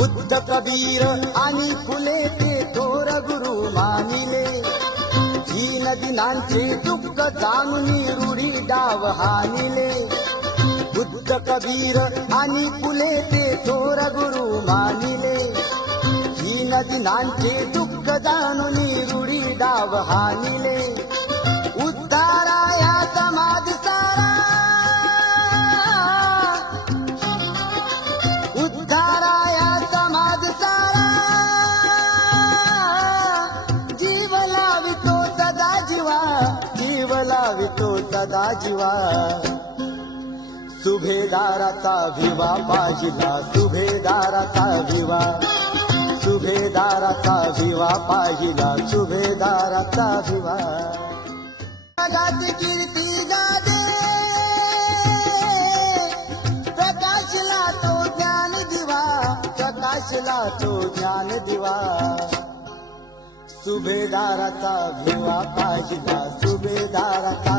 बुद्ध कबीर आणि फुले ते थोर गुरु मानिले. दीनदिनांचे दुःख जाणून रूढी डाव हानिले. बुद्ध कबीर आणि फुले ते थोर गुरु मानिले. दीनदिनांचे दुःख जाणून रूढी डाव हानिले. उद्धाराया समाज सारा, उद्धाराया समाज सारा, जीव लावितो सदा जीवा, जीव लावितो सदा जीवा. सुभेदाराचा भिवा पाहिला, सुभेदाराचा भिवा, सुभेदाराचा भिवा पाहिला, सुभेदाराचा भिवा. जगाची कीर्ती गादे, प्रकाशला तो ज्ञान दिवा, प्रकाशला तो ज्ञान दिवा. सुभेदाराचा भिवा पाहिला, सुभेदाराचा